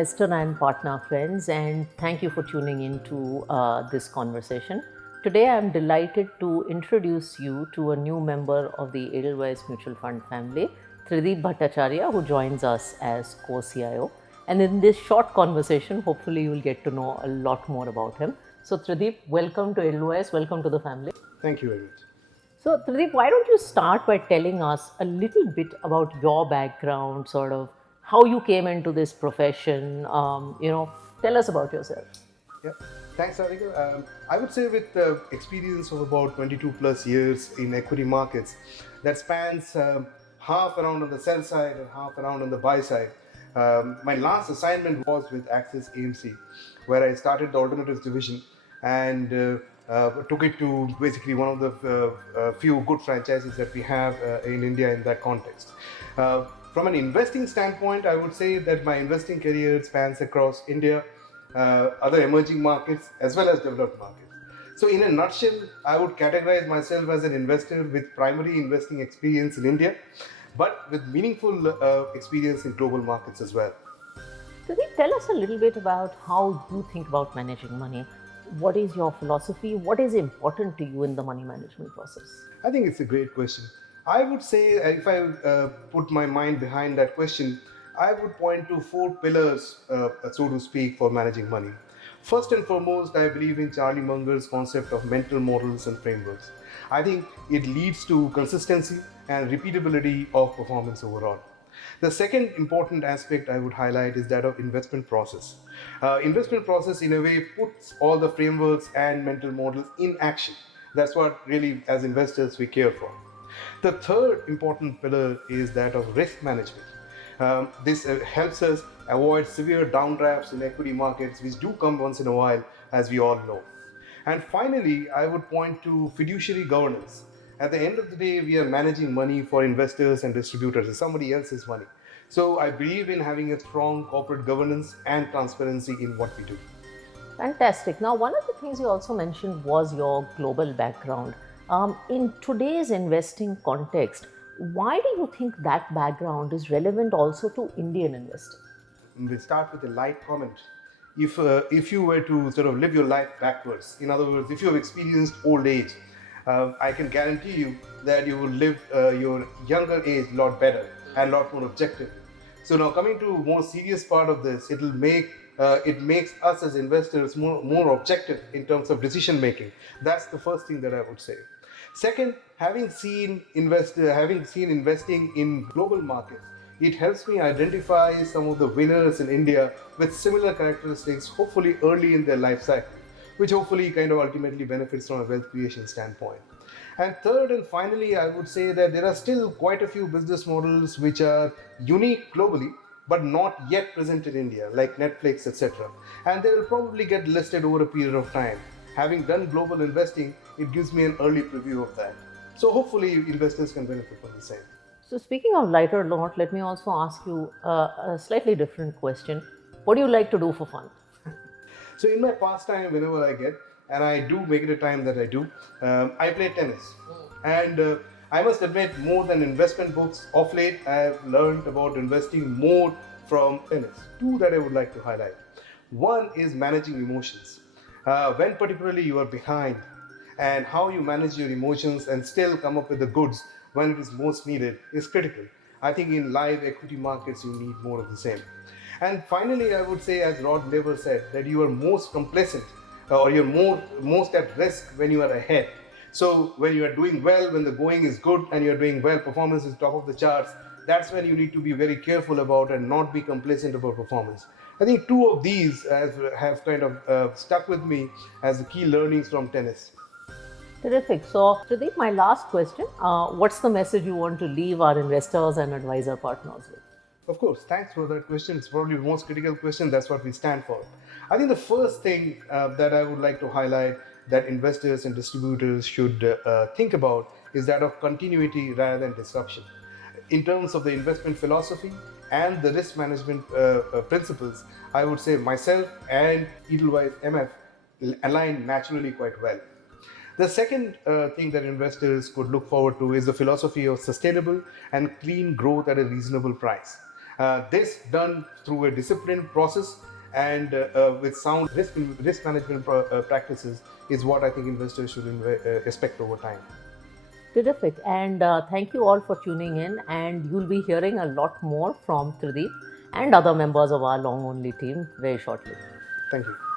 investor and partner friends, and thank you for tuning in to this conversation. Today, I'm delighted to introduce you to a new member of the Edelweiss Mutual Fund family, Trideep Bhattacharya, who joins us as Co-CIO. And in this short conversation, hopefully, you will get to know a lot more about him. So, Trideep, welcome to Edelweiss, welcome to the family. Thank you very much. So, Trideep, why don't you start by telling us a little bit about your background, sort of how you came into this profession? Tell us about yourself. Yeah, thanks, Radhika. I would say with experience of about 22 plus years in equity markets, that spans half around on the sell side and half around on the buy side. My last assignment was with Edelweiss AMC, where I started the alternatives division and took it to basically one of the few good franchises that we have in India in that context. From an investing standpoint, I would say that my investing career spans across India, other emerging markets, as well as developed markets. So in a nutshell, I would categorize myself as an investor with primary investing experience in India, but with meaningful experience in global markets as well. Trideep, tell us a little bit about how you think about managing money. What is your philosophy? What is important to you in the money management process? I think it's a great question. I would say, if I put my mind behind that question, I would point to four pillars, so to speak, for managing money. First and foremost, I believe in Charlie Munger's concept of mental models and frameworks. I think it leads to consistency and repeatability of performance overall. The second important aspect I would highlight is that of investment process. Investment process in a way puts all the frameworks and mental models in action. That's what really as investors we care for. The third important pillar is that of risk management. This helps us avoid severe downdrafts in equity markets, which do come once in a while, as we all know. And finally, I would point to fiduciary governance. At the end of the day, we are managing money for investors and distributors. It's somebody else's money. So I believe in having a strong corporate governance and transparency in what we do. Fantastic. Now, one of the things you also mentioned was your global background. In today's investing context, why do you think that background is relevant also to Indian investing? We'll start with a light comment. If you were to sort of live your life backwards, in other words, if you have experienced old age, I can guarantee you that you will live your younger age a lot better and a lot more objective. So now coming to a more serious part of this, it makes us as investors more objective in terms of decision making. That's the first thing that I would say. Second, having seen investing in global markets, it helps me identify some of the winners in India with similar characteristics, hopefully early in their life cycle, which hopefully kind of ultimately benefits from a wealth creation standpoint. And third and finally, I would say that there are still quite a few business models which are unique globally, but not yet present in India, like Netflix, etc. And they will probably get listed over a period of time. Having done global investing, it gives me an early preview of that. So hopefully investors can benefit from the same. So, speaking of lighter note, let me also ask you a slightly different question. What do you like to do for fun? So in my pastime, whenever I get, and I do make it a time that I do, I play tennis. And I must admit, more than investment books, of late I have learned about investing more from tennis. Two that I would like to highlight. One is managing emotions. When particularly you are behind, and how you manage your emotions and still come up with the goods when it is most needed is critical. I think in live equity markets, you need more of the same. And finally, I would say, as Rod Laver said, that you are most complacent or you're most at risk when you are ahead. So when you are doing well, when the going is good and you're doing well, performance is top of the charts, that's when you need to be very careful about and not be complacent about performance. I think two of these have kind of stuck with me as the key learnings from tennis. Terrific. So, Trideep, my last question. What's the message you want to leave our investors and advisor partners with? Of course, thanks for that question. It's probably the most critical question. That's what we stand for. I think the first thing that I would like to highlight that investors and distributors should think about is that of continuity rather than disruption. In terms of the investment philosophy and the risk management principles, I would say myself and Edelweiss MF align naturally quite well. The second thing that investors could look forward to is the philosophy of sustainable and clean growth at a reasonable price. This done through a disciplined process and with sound risk management practices is what I think investors should expect over time. Terrific. And thank you all for tuning in. And you'll be hearing a lot more from Trideep and other members of our long only team very shortly. Thank you.